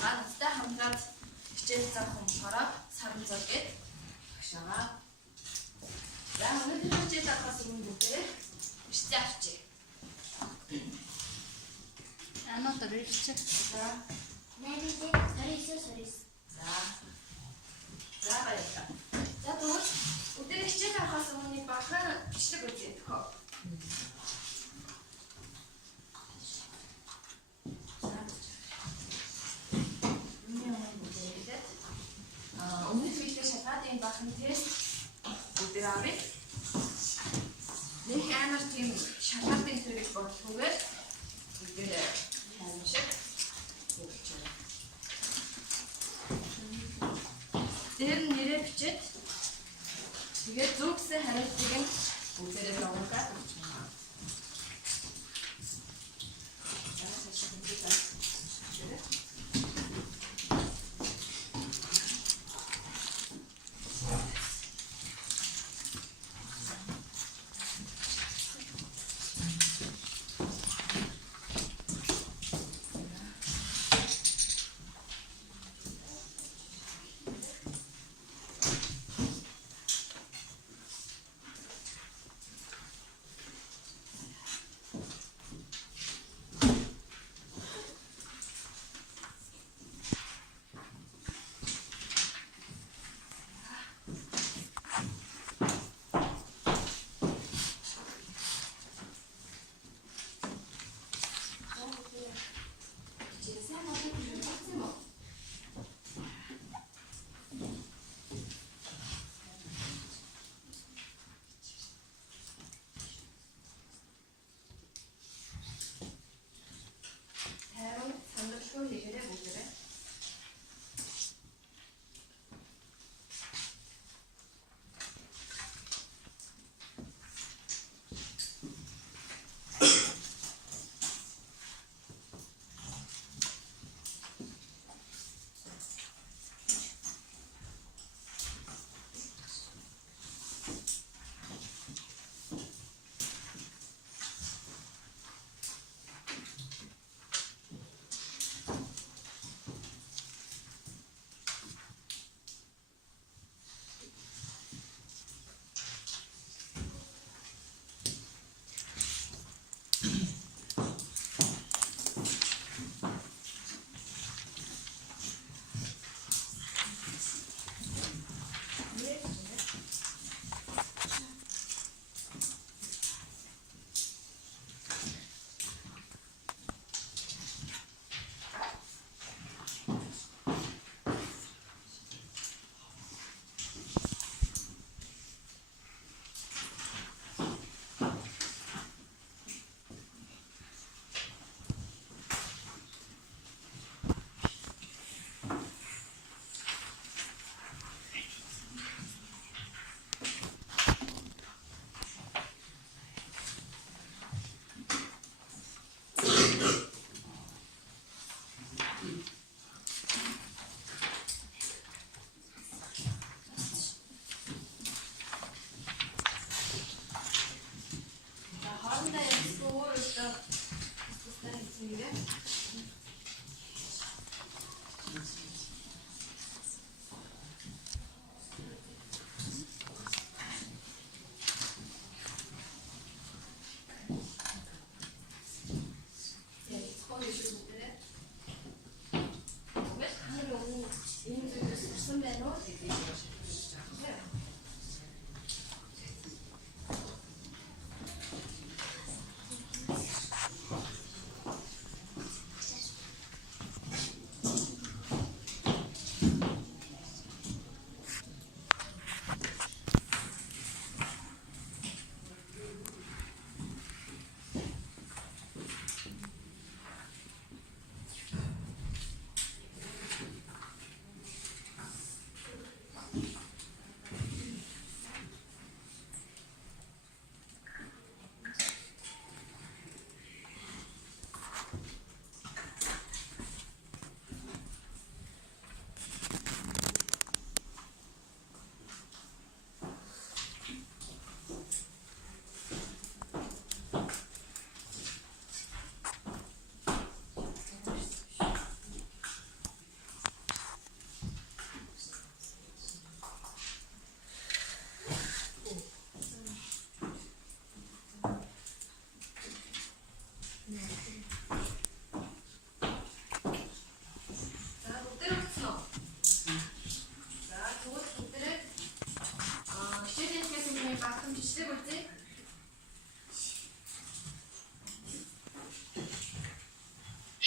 Надтай хамтраад хичээл заах болохоор саран зав гээд багшаага. За өнөөдөр хичээл заахаас өмнө бүгдээ бичсэн авчи. Анотор ирчих. За. Нэрийдээ сорис. За баярлалаа. За тэгвэл өдөр хичээл заахаас өмнө бахан бичлэг үзье төхөө. Өмнөх видео шалгаад энэ бахан тест өдөр авъя. Нэг амар тийм шалгалтын төрөл бодлогоор өдөр хайм шиг өгч байна. Тэр нэрээ бичээд тэгээд зүгсэн хариултыг нь бүгдээрээ явуулаад өгч байна.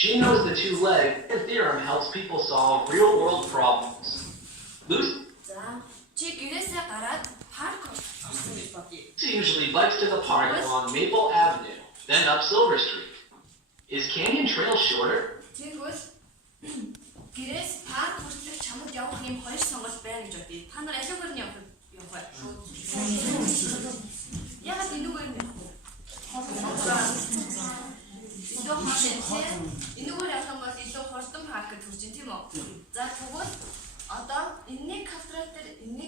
She knows the two-leg theorem helps people solve real-world problems. Lucy За, чи гэрээсээ гараад парк орсон гэж бодъё. usually bikes to the park along Maple Avenue, then up Silver Street. Is Canyon Trail shorter? Тэгвэл гэрээс парк хүртэл чамд явах юм хоёр сонголт байна гэж бодъё. Та нар алиугаар нь явах вэ? Яагаад энүүгээр нь явах вэ? Илүү хурдан энүүгээр явах юм бол илүү хурдан паркд хүрч ин тийм үү? За тэгвэл одоо энэний квадрат дээр энэ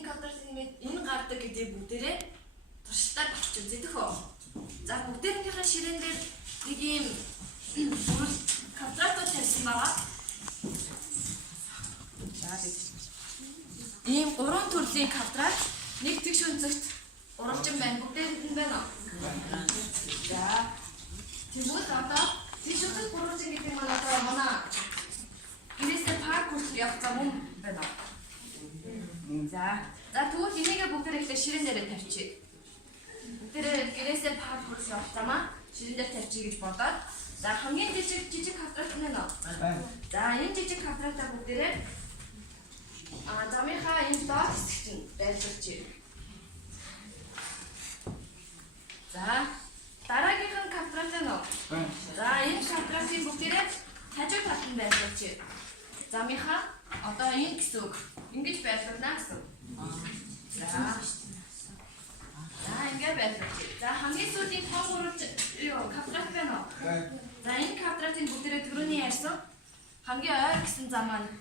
гардаг гэдэг бүгдээрээ туршилтаар батж үзье тэхөө. За бүгдээрнийхээ ширээн дээр нэг юм квадратууд тавьсан байгаа. Ийм гурван төрлийн квадрат нэг тэгш өнцөгт урагжин байна. Бүгдээрээ нь байна уу? За тэгвэл одоо тэгш өнцөг урагжин гэдэг нь одоо манай гэрээсээ парк хүртэл явах зам юм байна уу? За тэгвэл энийгээ бүгдээрээ ихтэй ширээн дээрээ тавьчих. Бүгдээрээ гэрээсээ парк хүртэл явах замаа ширээн дээр тавьчих гэж бодоод за хамгийн жижиг квадрат нь нэ. За энэ жижиг квадратаа бүгдээрээ замынхаа энэ доод хэсэгт нь байрлуулчих. За дараагийнх нь квадрат нь. За энэ квадратыг бүгдээрээ хажуу талд нь байрлуулчих. Замынхаа одоо энэ гэсэн үг. Ингэж байрлуулнаа гэсэн. За ингэ байрлуулчих. За хамгийн сүүлийн том гурван квадрат байна уу? За энэ квадратын бүгдээрээ түрүүний ярьсан хамгийн ойр гэсэн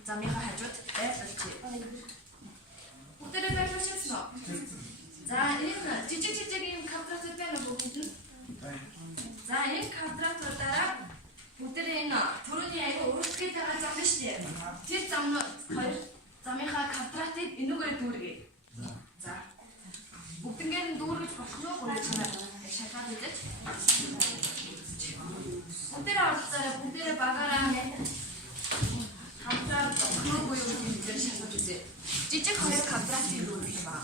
замынхаа хажууд байрлуулчих. Бүгдээрээ байрлуулчихсан уу? За энэ жижиг ийм квадратууд байна уу бүгд нь? За энэ квадратуудаараа бүгдээрээ энэ түрүүний аяга өрөвдөж байгаа зам байна шүү дээ. Тэр хоёр замынхаа квадратыг энүүгээр дүүргэе. За бүгднгээр нь дүүргэж болох нь гурав чанар шалгаад үзэж. Бүгдээрээ оролцоорой, бүгдээрээ багаараа хамтран хөөгүй юу гэж шалгаж үзье. Жижиг хоёр квадратыг дүүргэх юм аа.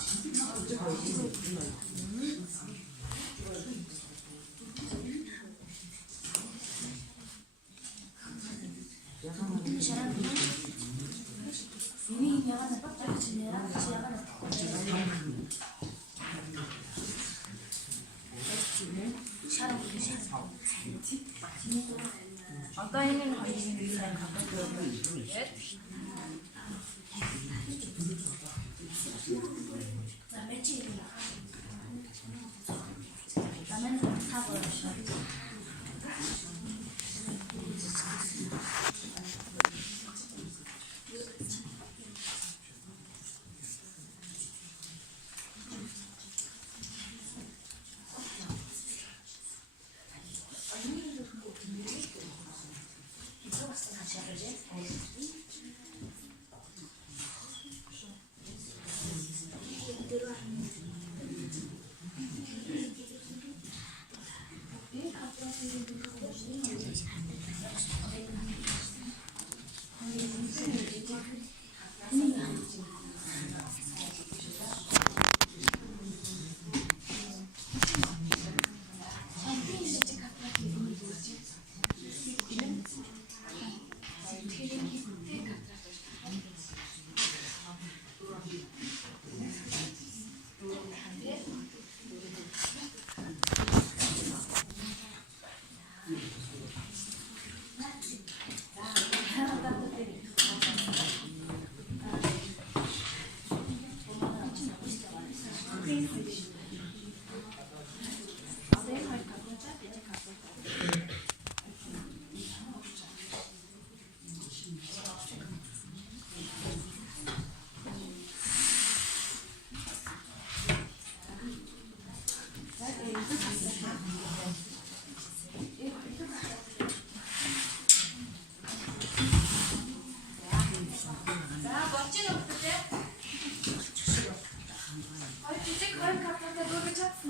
Одоо энэ нь хоёрын сайн хавтаад за мечи замэн хаваа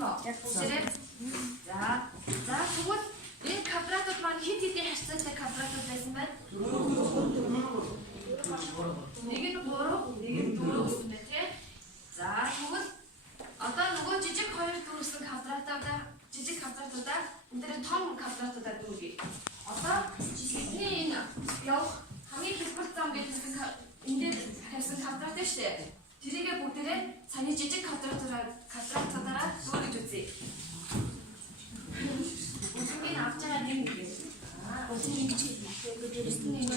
За тэгвэл энэ квадратууд маань хэд хэдийн харьцаатай квадратууд байсан байна? Нэг нь 3, нэг нь 4 гэсэн байна тий. За тэгвэл одоо нөгөө жижиг хоёр дүүрсэн квадратуудаа энэ дээр том квадратуудаа дүүргэе. Одоо жижигний энэ гэсэн квадрат штэ. Тэрийгэ бүгдээрээ саяны жижиг квадратуудаараа дүүргэж үзье. Үүнийг авч байгаа нэг юм. Үүнийг гэж дээрсний юм.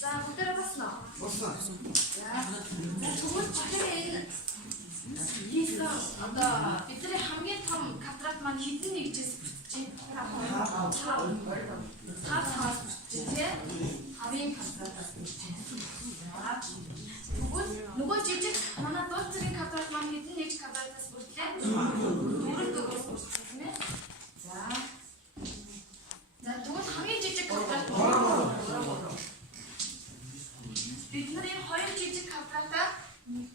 자, 그대로 봤어. 저거 차례에 있어. 아까 이들의 한개 탐 카트라트만 히든 얘기지. 합인 카트라트. 누구 지지 하나 더 드린 카트라트만 히든 얘기 카트라트 볼때 노를 또 보시네. 자, 누구 상해 지지 카트라트. бидний хоёр жижиг квадрата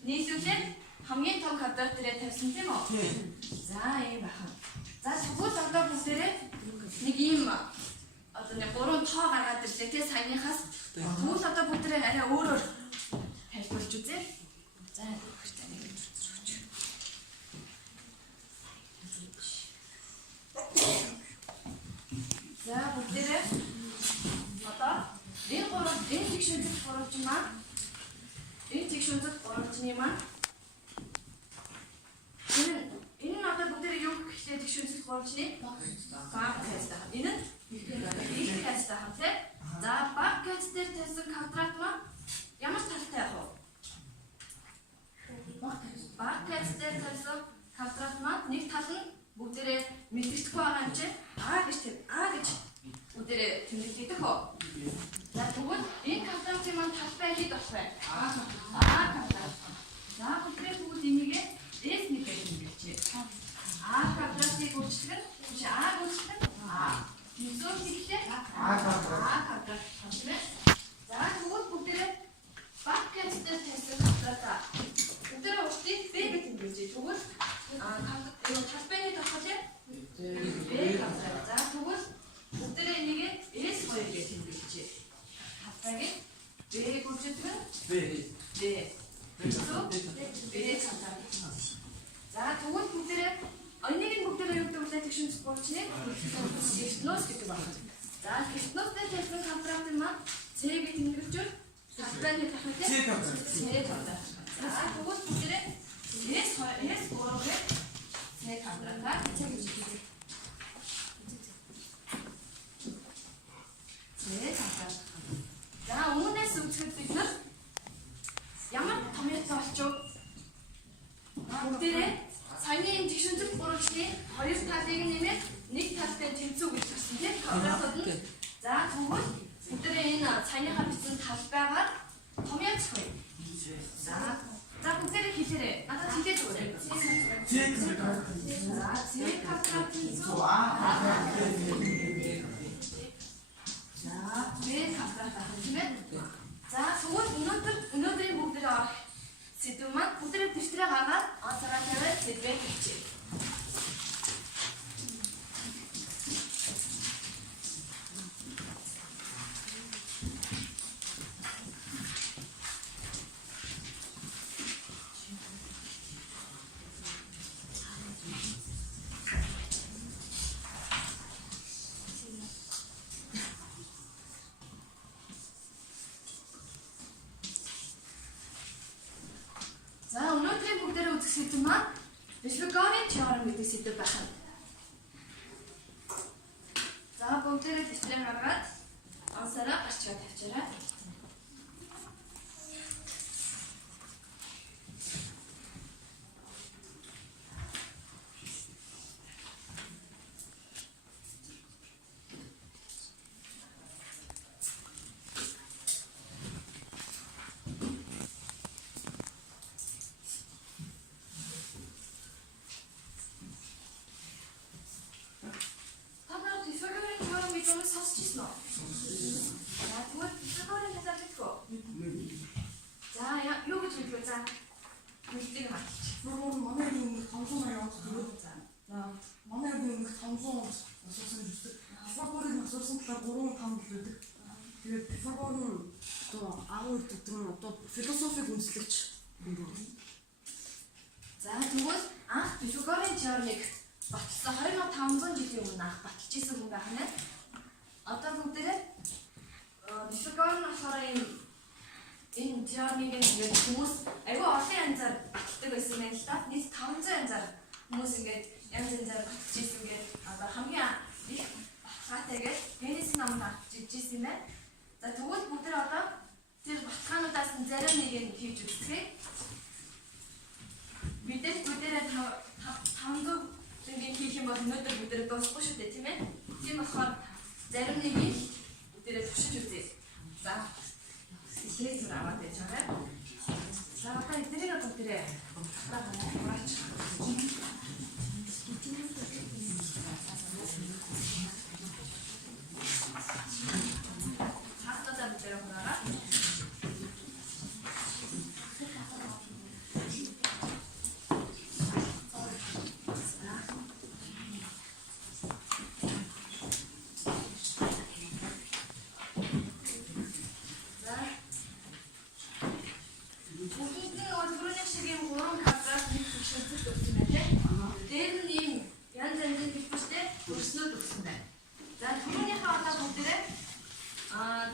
нийлүүлээд хамгийн том квадратаараа тавьсан тийм үү? За ийм байна. За тэгвэл одоо бүгдээрээ нэг ийм одоо нэг гурван тоо гаргаад ирлээ тийм саяныхаас. Тэгвэл одоо бүгдээрээ арай өөрөөр тайлбарлаж үзье. За хэрэгтэй нэг зүрх. За бүгдээрээ одоо энэ гурав энэ тэгшүүдэд гуравч маань энэ тэгшүүдэд гуравчны маань энэ нь одоо бүгдээ юу гэхлээр тэгшүүдэд гуравчны баг каста. Энэ нь их каста хамтээ. За баг каст дээр тавьсан квадрат маань ямар талтай яг вэ? Баг каст дээр тавьсан квадрат маань нэг тал нь бүгдээ мэдрэхгүй байгаа юм чи А гэж бүгдээ тэмдэглэдэг хөө. За тэгвэл энэ квадратын маань талбай хэд болох вэ? А квадрат. За бүгдээ бүгд энийгээ S1 гэж хэлчихье. А квадратыг үржлэх нь А үржлэх А. Тэгвэл тэгэхээр А квадрат. За тэгвэл бүгдээ баккеттэй тавьсан квадрата. Бүгдээ уртыг B гэж хэлжээ. Тэгвэл энэ талбай хэд болох вэ? B квадрат. За тэгвэл бүгдээ энийгээ S2 гэж хэлжээ. Талбайг B үржлэх нь B. За тэгвэл бүгдээ энийг нь бүгдээ юу гэдэг вэ? Тэгшин спортчны гипноз гэдэг байна. За гипнозтэй тавьсан квадратын маань C гэж нэрлэж талбай хэд болох вэ? C квадрат. За тэгвэл бүгдээ S3-ыг C квадратаар гэж хэлдэг. C квадрат. За үүнээс үзэхэд бид ямар томьёо олчоо бүгдээрээ саяны тэгшүүдэд гуравчны хоёр талыг нэмээд нэг талтай тэнцүү гэж хэлсэн тийм квадратууд нь. За тэгвэл бүгдээрээ энэ саяныхаа бичсэн талбайгаар томьёо зохиоё. За бүгдээрээ хэлээрэй. Надад хэлээд өгөөрэй. За C квадратын бүгдээрээ төвчлэн гаргаад ансаараа гарчаад тавьчаарай. сонсчихсноо. За тэгвэл цэцгүүрийн хязгаар мэдгүй. За юу гэж хэлвэ за. Мэддэг юм аа. Манай нэг 500 яваад тэгээд за манай нэг 500 асуусан жүжиг. Пифагорын асуусан талаар 3-5 гэдэг. Тэгээд Пифагор нь одоо 12 гэдэг нь одоо философиг үндэслэгч. За тэгвэл анх Пифагорын теорийг батлсан 2500 жилийн өмнө анх баталжсэн хүн байна. Одоо бүгдээрээ Пифагор нь болохоор энэ теорийг ингээд хүмүүс аюу олон янзаар баталдаг байсан юм л да. Нийт 500 янзаар хүмүүс ингээд янз янзаар баталжсэн ингээд одоо хамгийн их баталгаатай Венес намд баталжсэн юм байна. За тэгвэл бүгдээрээ одоо тэр баталгаануудаас зарим нэг нь хийж үзье. Бидээс бүгдээрээ 500 ингээд хийх юм бол өнөөдөр бүгдээрээ дуусахгүй шүү дээ, тийм ээ? Тийм болохоор зарим нэг нь бүгдээрээ туршиж үзье. За эсрэг зүр аваад байж байгаа. За одоо эднэрийг бүгдээрээ хураач. Хатадаа бүгдээрээ хураагаа.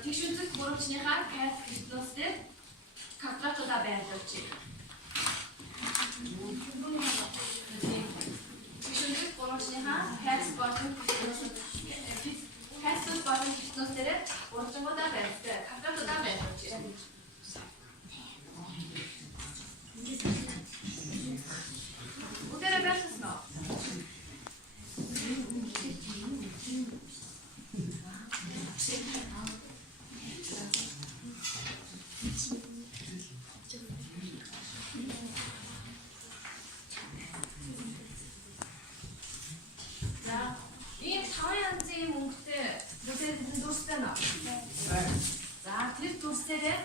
Тэгшүнцэг гуравчныхаа кайф хитнос дээр квадратуудаа байрлуулж байна. Тэгшүнцэг гуравчныхаа кайф болон хитнос дээр гуравчнуудаа байрлуулж квадратуудаа байрлуулж байна. Бүгдээрээ байрлуулсан уу? За тэр дүрсээрээ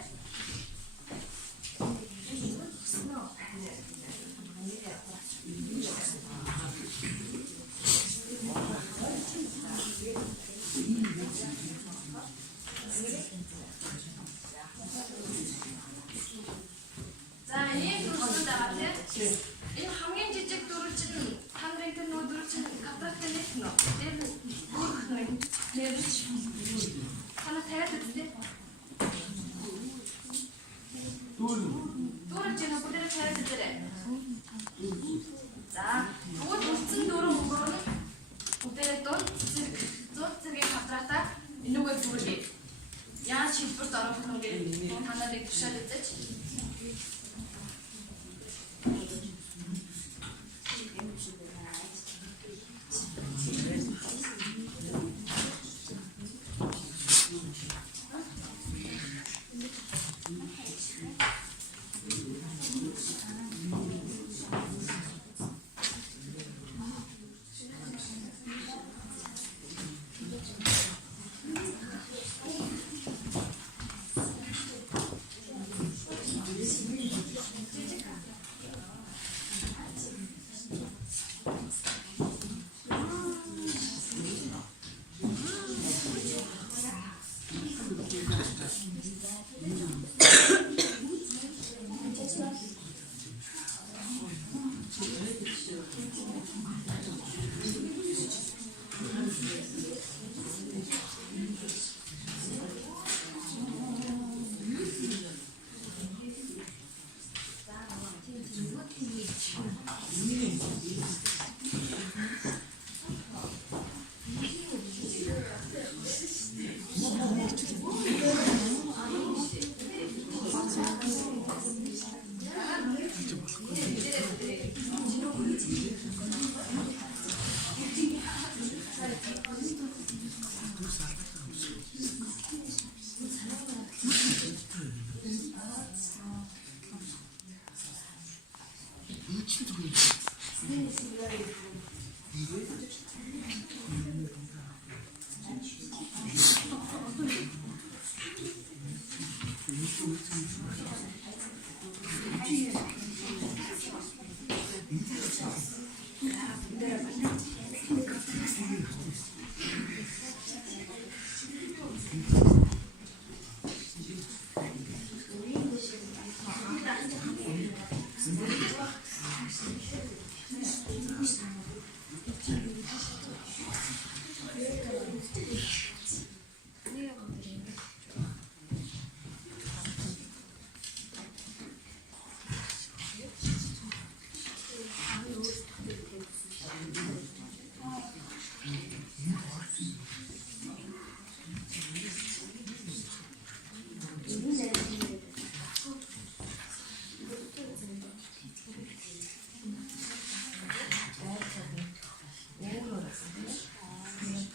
за энэ дүрсүүд байгаа тийм энэ хамгийн жижиг дүр чинь таны тэр нөө дүр чинь квадраттай нэг нөө тэр бүрх нөө нэрч хана тавиад үзлээ дүр чинь бүгдээ тавиад үзлээ за бүгд үлдсэн дөрөв өнгөрөн бүгдээ дунд зэрэг квадратаа энүүгээр бүрээ яаж шилбэрт орох нь гэж танарыг тушаал үзэж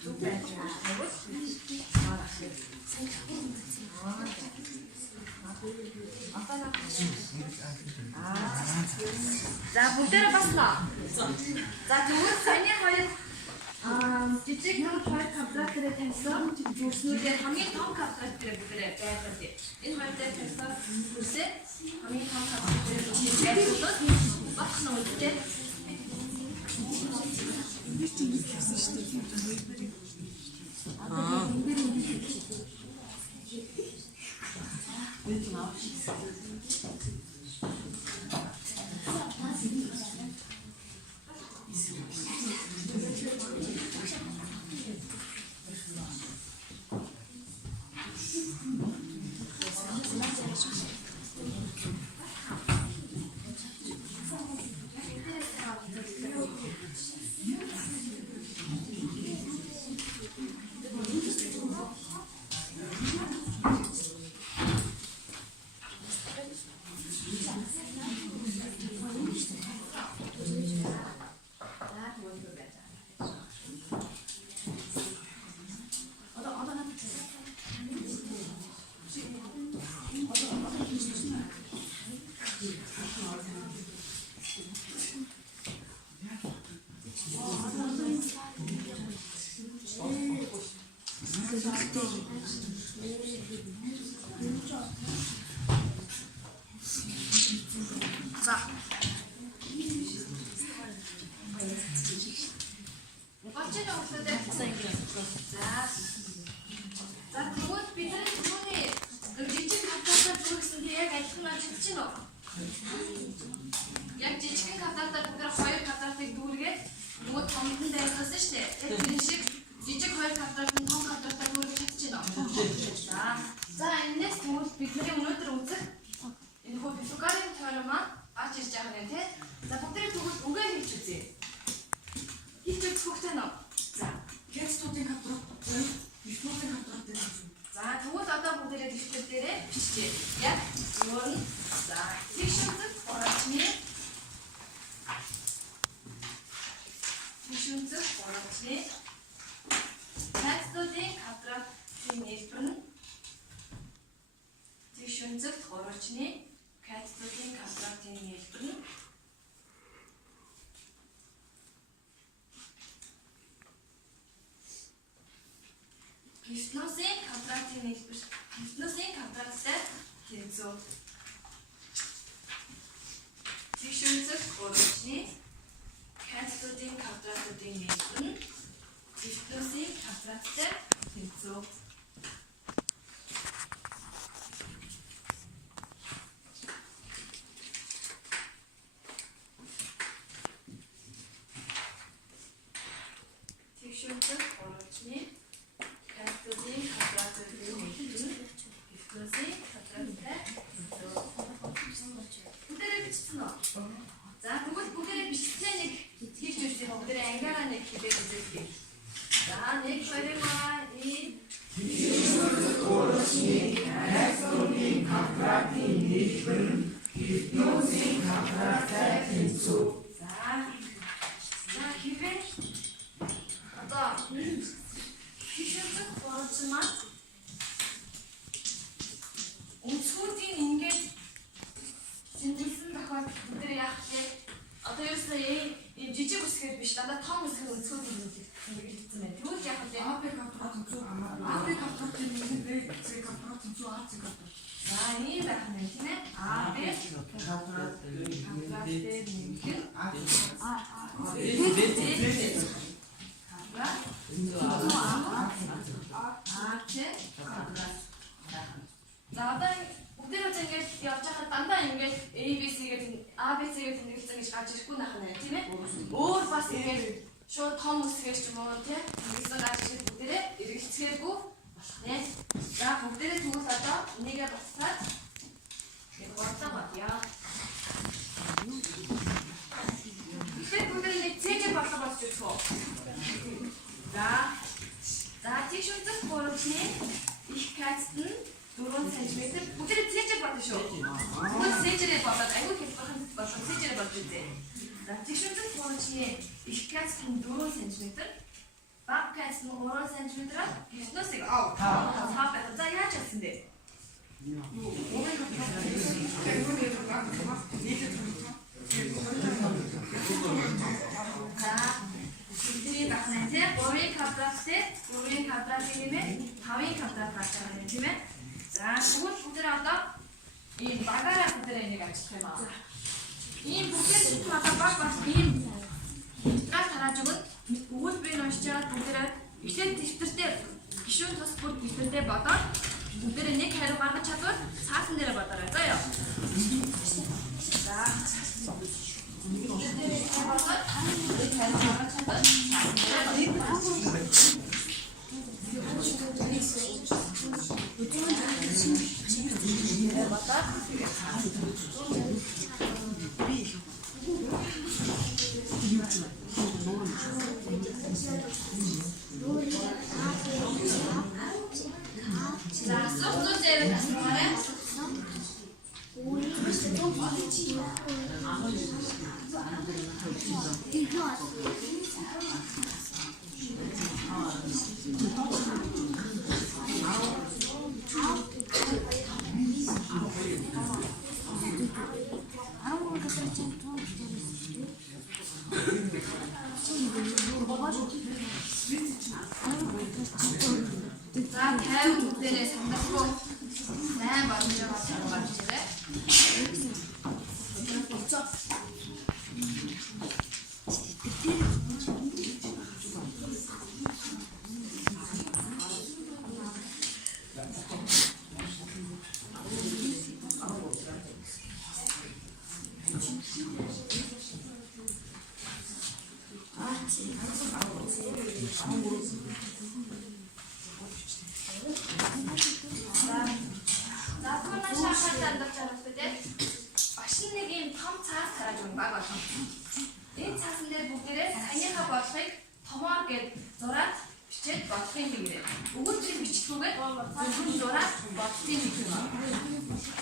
зүг байж байгаа. Тэгвэл за бүгдээрээ басна. За тэгвэл саяны хоёр жижиг хоёр квадратээр тавьсан зүрснүүдээр хамгийн том квадратээр бүгдээрээ байлгав. Энэ хоёр дээр тавьсан зүрсээ хамгийн том квадратээр байлгуулад батхна үлдээ. За тэгвэл бидний түрүүний жижиг квадратаар бүргэсэнд яг адилхан ажиллаж байна уу? Яг жижиг квадратаар бүгд хоёр квадратыг дүүргээд нөгөө томдон дайрлуулсан шүү дээ. Яг тэр шиг жижиг хоёр квадрат нь том квадратаар бүргэж чадчихна уу? За энэс тэгвэл бидний өнөөдөр үзэх энэ хөө Пифагорын теорем маань гарч ирж байгаа юм тий. За бүгдээ тэгвэл үгээр хэлж үзье. Хэлж үзэх хэрэгтэй нөө. За Кэстүүдийн квадрат, бишнүүдийн квадрат дээр. за тэгвэл одоо бүгдээ дэвтэр дээрээ биччихье. Яг юу нь за тэгшүүцэг орчны кэстүүдийн квадратын хэлбэр нь тэгшүүцэг орчны кэстүүдийн квадратын хэлбэр нь гипносын квадратын хэлбэр гипносын квадраттай тэнцүү тэгшүүцэг орчны кэстүүдийн квадратын хэлбэр нь гипносын квадраттай тэнцүү тэгшүүцэг орчны кэстүүдийн квадратын хэлбэр нь гипносын квадраттай тэнцүү бүгдээрээ бичсэн үү? За тэгвэл бүгдээрээ бичсэн нэг хийж үзье. Бүгдээрээ ангаараа нэг хийгээд үзье. За 1 2 Кэстүүдийн квадратын хэлбэр нь гипносын квадраттай тэнцүү. За хийвээ. Одоо хишээдэг болцмаа. Өнцгүүдийн ингээд зиндэлсэн тохиолдолд бүгдээрээ яах вэ? Одоо ерөөсөө жижиг үсгээр биш дандаа том үсгээр өнцгүүд хэлсэн байна. Тэгвэл яах вэ? Апик квадрат тэнцүү апик квадратын нэг Б квадрат тэнцүү А квадрат. За ийм байх юм тийм ээ. А Б квадрат дээр нэгэн за одоо бүгдээ ингэж явж байхад дандаа ингэж ABC-гээд ABC-гээд тэмдэглэсэн гэж гарч ирэхгүй нах нэ тийм ээ. Өөр бас ингэж шууд том үсгээр ч юм уу тийм тэмдэглэсэн гарч ирэх бүгдээ эргэлцгээгүй болох нэ. За бүгдээ тэгвэл одоо нэгээ бацаад нэг бодлоо бодъё. Тэгэхээр бүгдээ нэг цэжиг бодлоо бодож үзэх үү? За тэгшүүцэг гурвны их каст нь 4 см бүгдээ цэжиг бодно шүү. Бүгд цэжирээ болоод аюул хэлбэрхэн болон цэжирээ болж үзье. За тэгшүүцэг гурвны их каст нь 4 см баг байсан 3 cm гişносыг цаа байх. За яаж хэлсэн бэ? Бидний дахнаа тийм 3-ын квадрат нэмээд 5-ын квадрат гаргаж байгаа юм тийм ээ. За тэгвэл бүгд одоо ийм багаараа бүгд энийг ажиллах юм аа. Ийм бүгд одоо баг ийм тарааж өгöd өгөл бий уншчаад бүгд эхлээд дэвтэртээ гişүүн тус бүр дэвтэртээ бодоод бүгд нэг хариу гаргаж чадвал цаасан дээр бодоорой заа ёо. За тайван бүгдээрээ сандахгүй 8 боломжоор гаргаж ирээ. Багш нэг юм том цаас тарааж өгнө баг болно. Энэ цаасан дээр бүгдээрээ саяныхаа бодлогыг томоор гээд зураад бичээд бодлогын гэрээ. Өгүүлбэрийн бичлэгүүгээ зөвхөн зураад бодлогын бичлэг.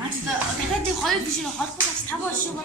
아 진짜 대가리 거의 드시면 헛것같이 다 버리시고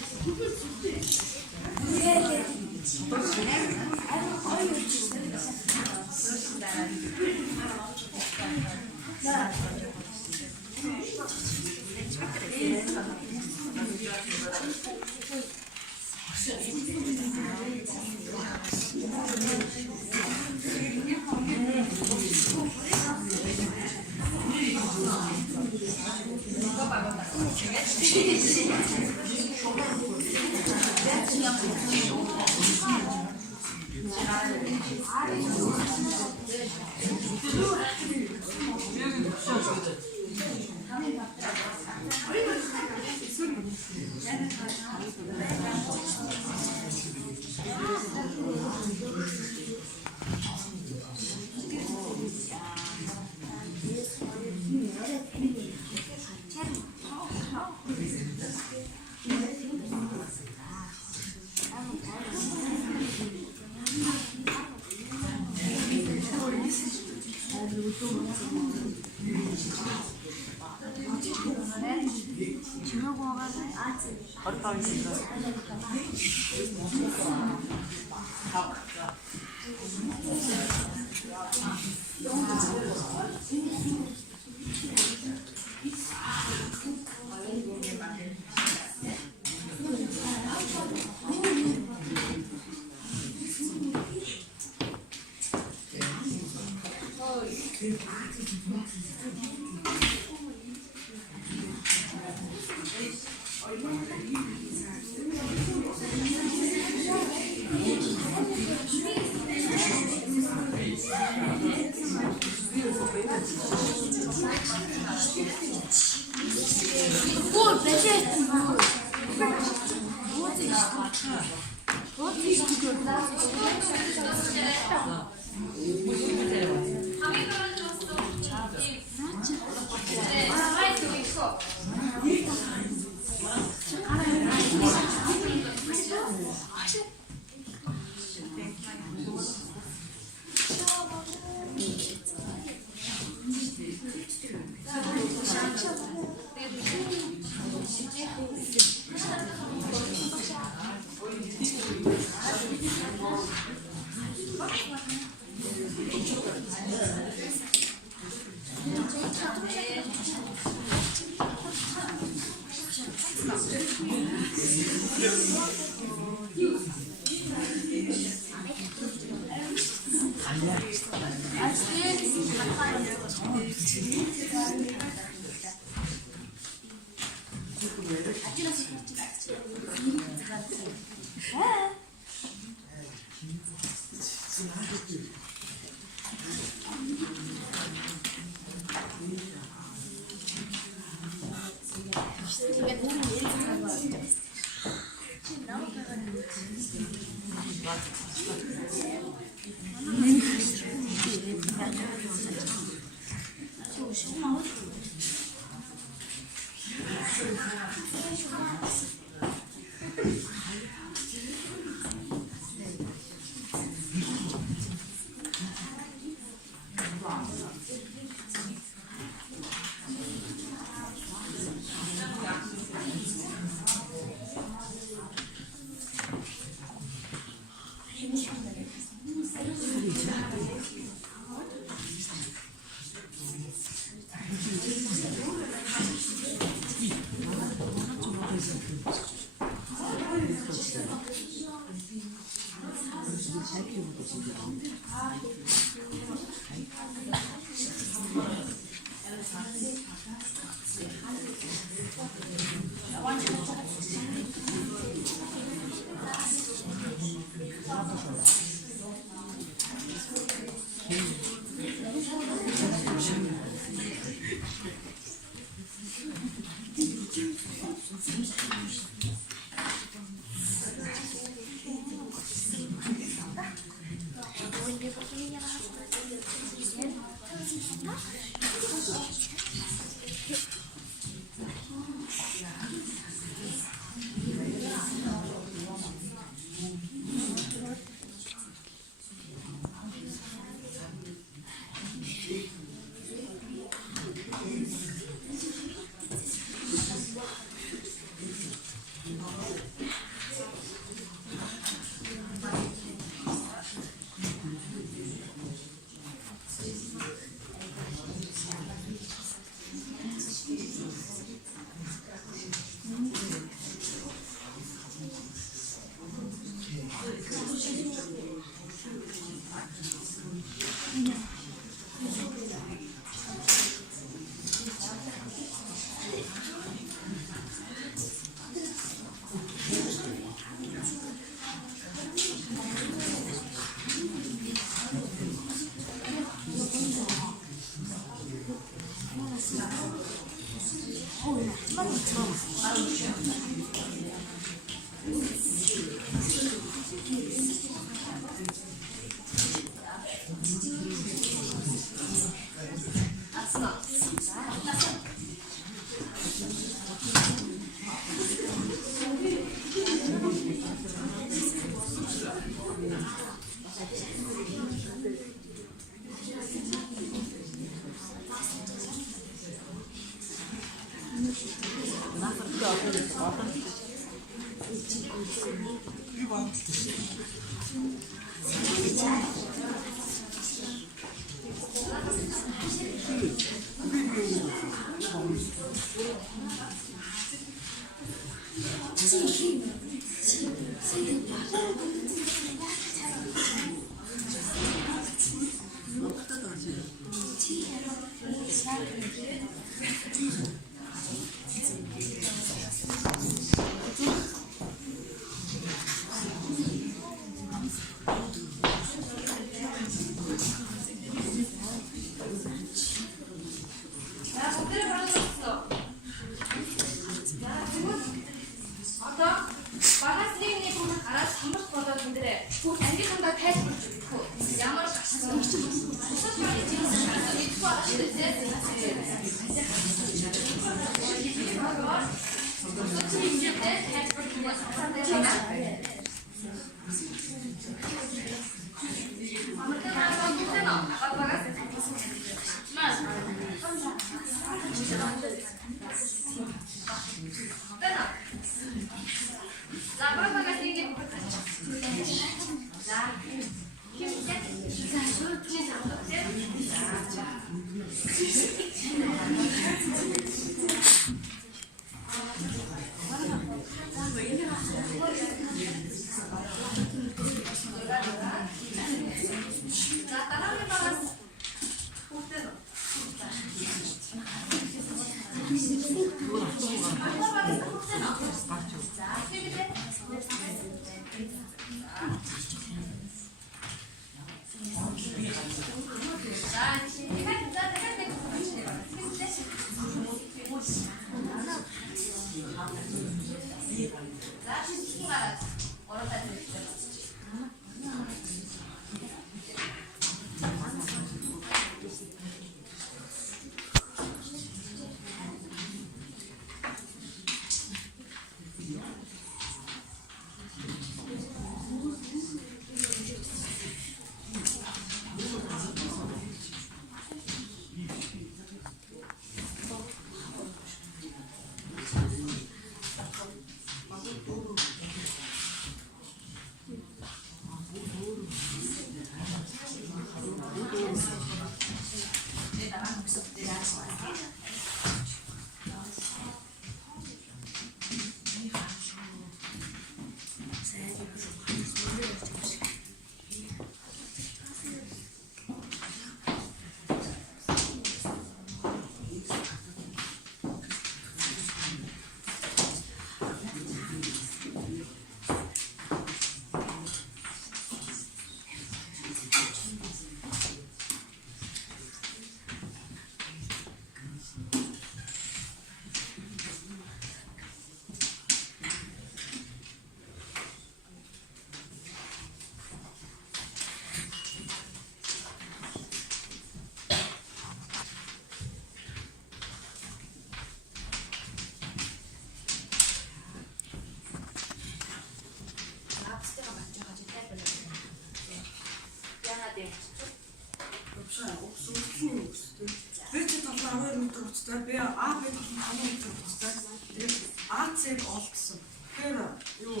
төстэй. Би А Б толгой 5 метр төстэй. Тэгээд АЦ-г ол гэсэн. Тэгэхээр юу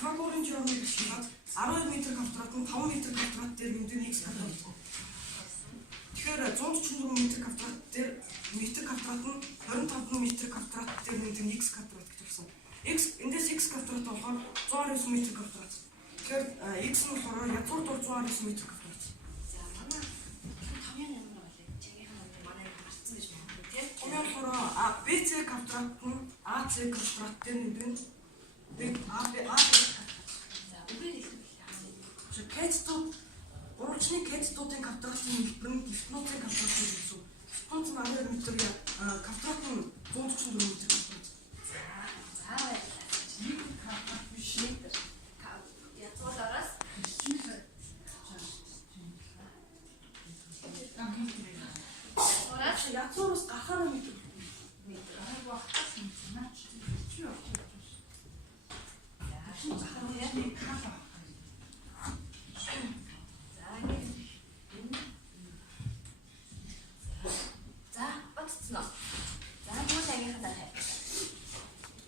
Пифагорын теоремыг шийдээд 12 метр квадрат нь 5 метр квадрат дээр нэмдэг x квадрат. Тэгэхээр 144 метр квадрат дээр метр квадрат нь 25 метр квадрат дээр нэмдэг x квадрат гэж болсон. X эндээс x квадрат болохоор 129 метр квадрат. Тэгэхээр x нь болохоор язгуур дур 129 метр квадрат. За манай томьёо ямар болов? Чинийх нь манай гарцсан гэж байна тийм. Томьёо болохоор BC квадрат нь AC квадрат дээр нэмдэг. Тэгээд AB За үгээр хэлбэл Кэтүүд урагшны кэтүүдийн квадратын хэлбэр нь гифтнуудын квадратын гэсэн. Гифтнууд нь 12 метр квадрат нь 144 метр квадрат. за квадрат биш метр. Язгуураас язгуураас гарахаар метр. За батцсан уу? За тэгвэл ангийнхаа дараа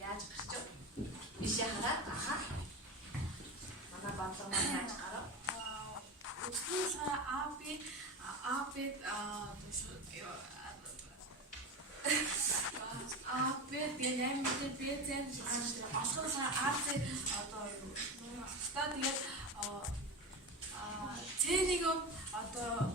яаж гарч вэ? Бишээ хараад манай баатар маань гарав. Утгуулаа АБ бэлэм мэдээ бэлэн асуулаа АЦ одоо юу та тэгээд Т1 одоо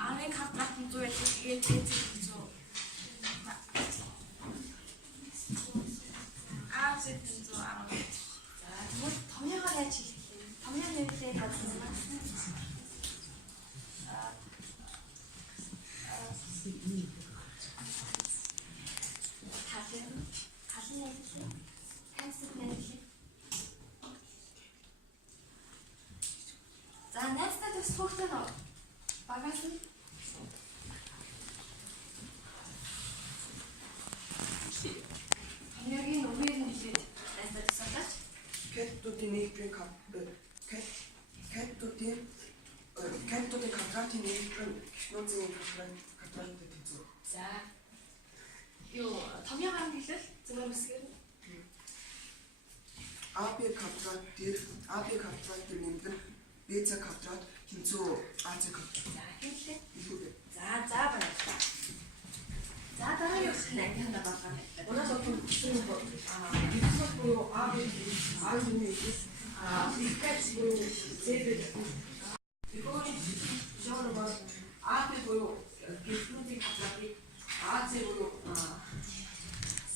Аны квадрат нь 100 байдаг. Тэгээд дээд 100. Аа зэт 100. За тэгвэл томьёогоор яаж хийх вэ? Томьёо нэрээ бодсон юм. За найстаа төс хүүхдээ нөө багаас нь томьёогийн үгээр нь хэлээд найстаа төс болооч. Кэтүүдийн нийтлэг кэтүүдийн квадратын нийтлэг гифтнуудын квадрат гэдэг зүйл. За юу томьёогоор нь хэлэл зүгээр үсгээр AB квадрат дээр нэмдэг BC квадрат хэмцүү AC квадрат. за хэлээ. За баярлалаа. За дараа юу гэх нэг хандаа болгоно. Өнөөдөр бүгд буюу AB ихтэй буюу CD Фигурын жишээн бол AB буюу гифтнуудын квадратын AC буюу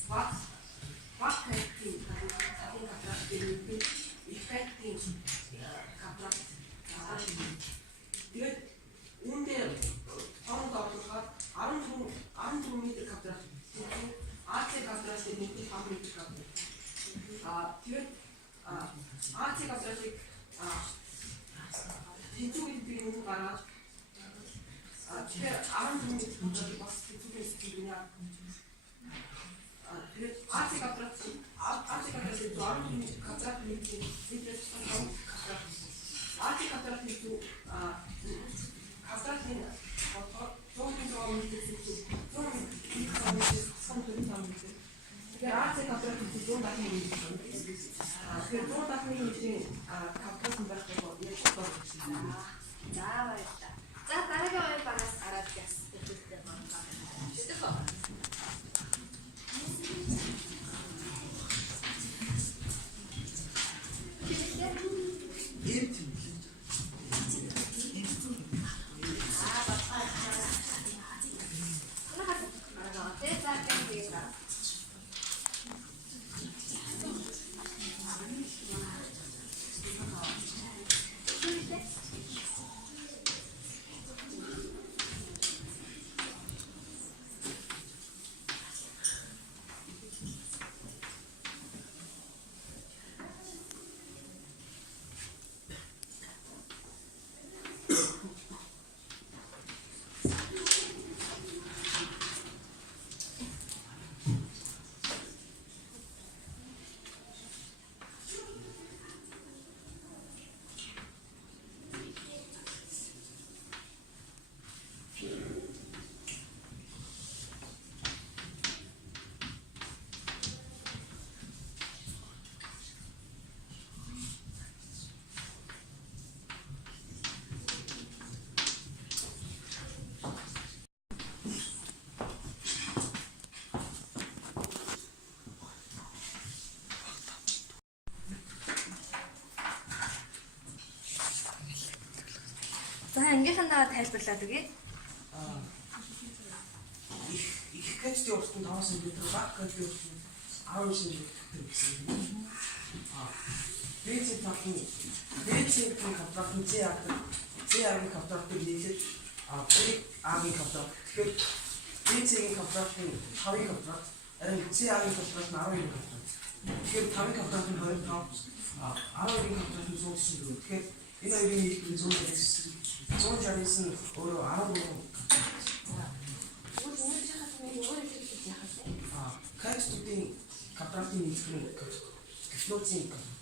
бат хэвтийн квадрат гэдэг ихтэй квадрат. Тэгээд үүндээ хоорондоо оруулахад 14 метр квадрат. AC квадратын нийт 5 метр квадрат. Тэгээд AC квадратыг хэцүүгийн юм гараад тэгэхээр 14 метр квадратыг бас хэцүүгийн сэтгэлгээ. Тэгээд AC квадратыг 14 метр квадрат нийт квадрат. AC квадратыг квадратын AC квадратын зүүн дахин нэг. Тэгэхээр зүүн дахин нэг квадратын байхгүй бол яг байна. За баярлалаа. За дараагийн хоёр багаас гараад яс хэлдэг байна. Шүтэх үү? За ангийнхандаа тайлбарлаад өгье. их кэдтэй уртан 5 см баг кэдтэй уртан 10 см гэсэн юм. БЦ-ийн квадратын CA-ийн квадратыг нийлээд BA-ийн квадрат. Тэгэхээр БЦ-ийн квадратын 5-ын квадрат, харин CA-ийн квадрат нь 12-ын квадрат. Тэгэхээр 5-ын квадрат нь 25, 12-ийн квадрат нь 194. Тэгэхээр энэ хоёрын нийлбэр 169 нь өөрөө 13. Кэдтийн квадратын нийлбэр нь Кэдтийн квадрат.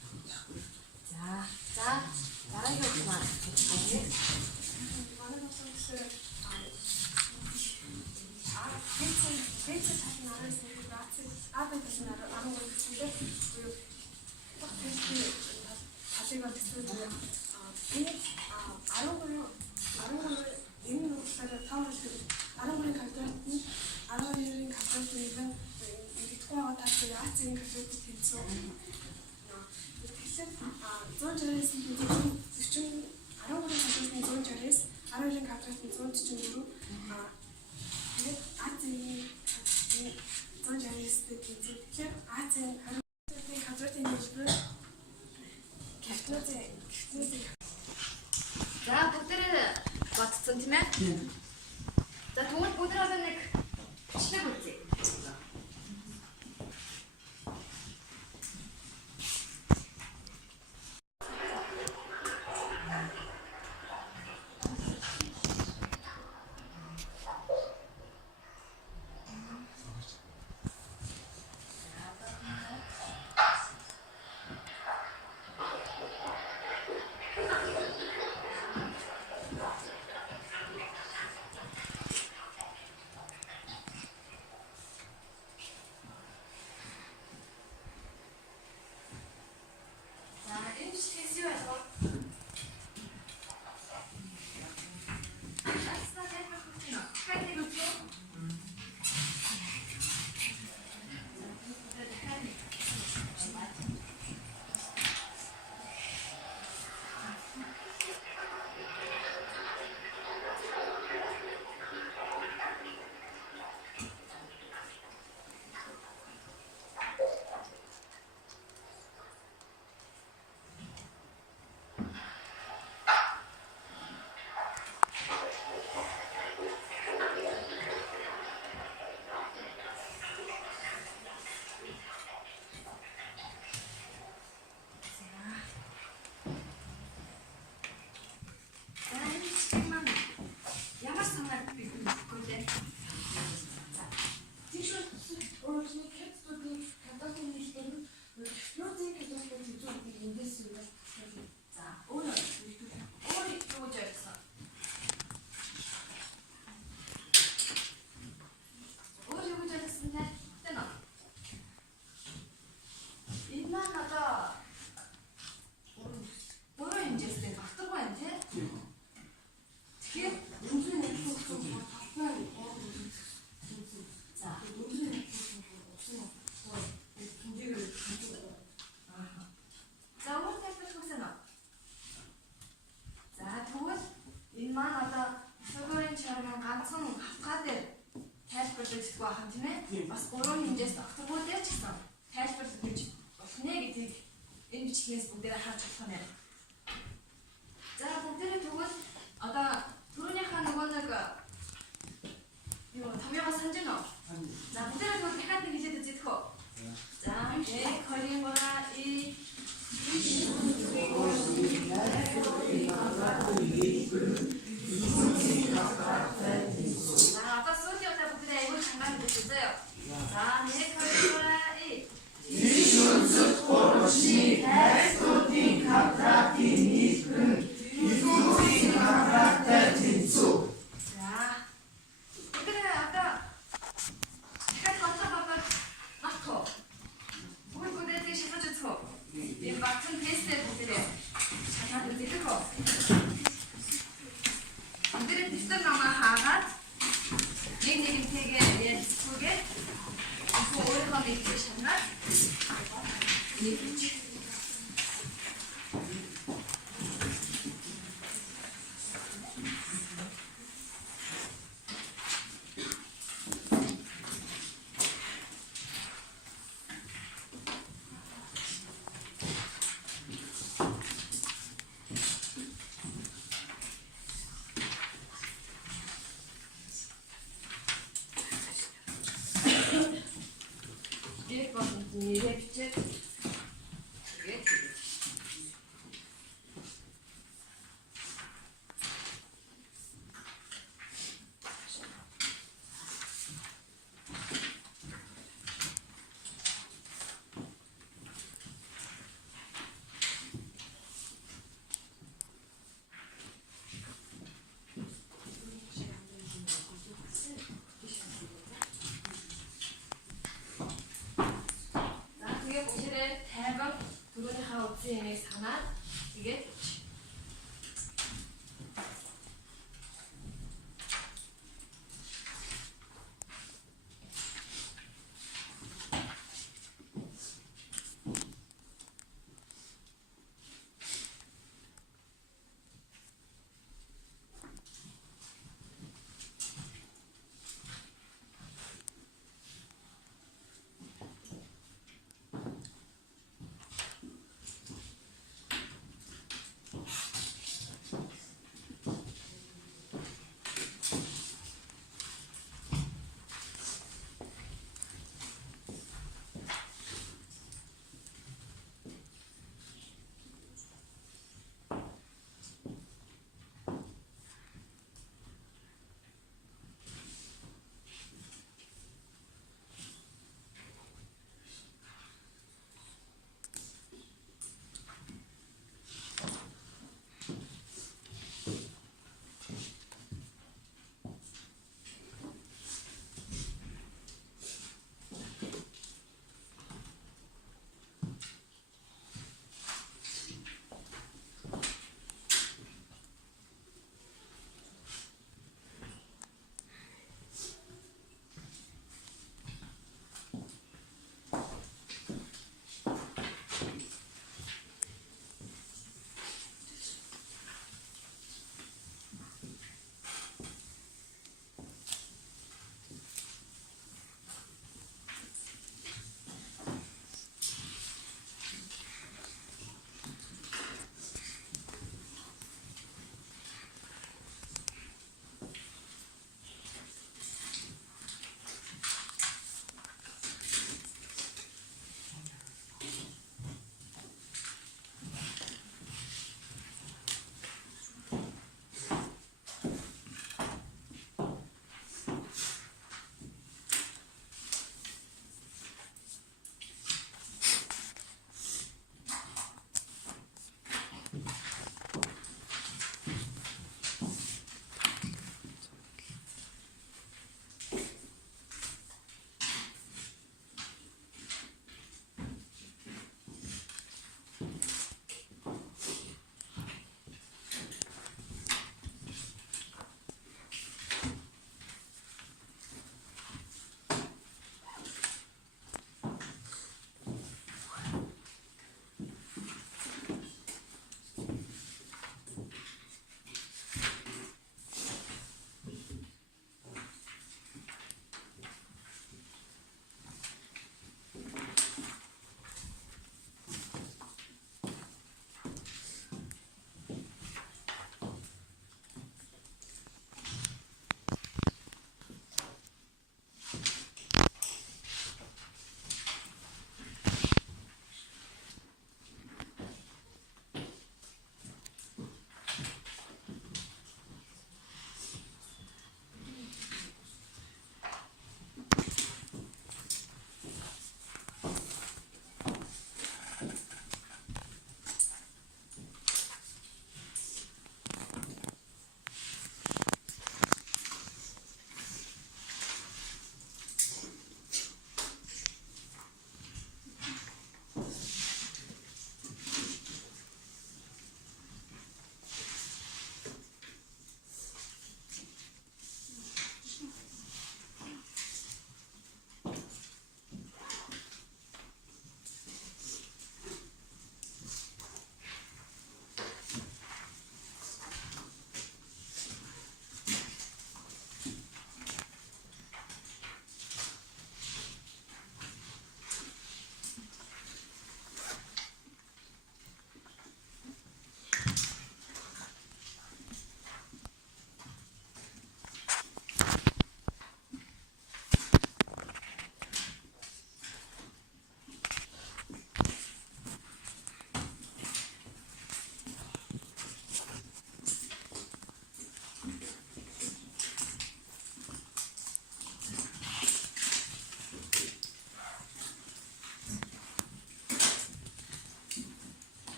За дараагийн маань За бүгдээрээ бодсон тийм ээ? За тэгвэл бүгдээрээ нэг бичлэг үзье. Бас гурван хэмжээс тогтвортой ч гэсэн тайлбарлах гэж болно гэдгийг энэ бичлэгээс бүгдээрээ харж болох юм. За бүгдээрээ тэгвэл одоо түрүүнийхээ нөгөө нэг томьёогоо санаж байна уу? За бүгдээрээ тэгвэл дахиад нэг хэлээд үзье тхөө. За 1 2 одоо сүүлийн удаа бүгдээ аягүй чангаар хэлчихсэн. За 1 2 Кэдтийн квадратын нийлбэр нь Кэдтийн квадраттай тэнцүү. За бүгдээ одоо дахиад батлах матхоо. Бүгдээ тийш шалгаж үзхөө. Энэ батлын тестээр бүгдээ шалгаад үзэх үү? Бүгдээ дэвтэр намаа хаагаад нэг нэгнтэйгээ ярьцгүйгээр бодсон юмыг санаад тэгээд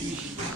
인기만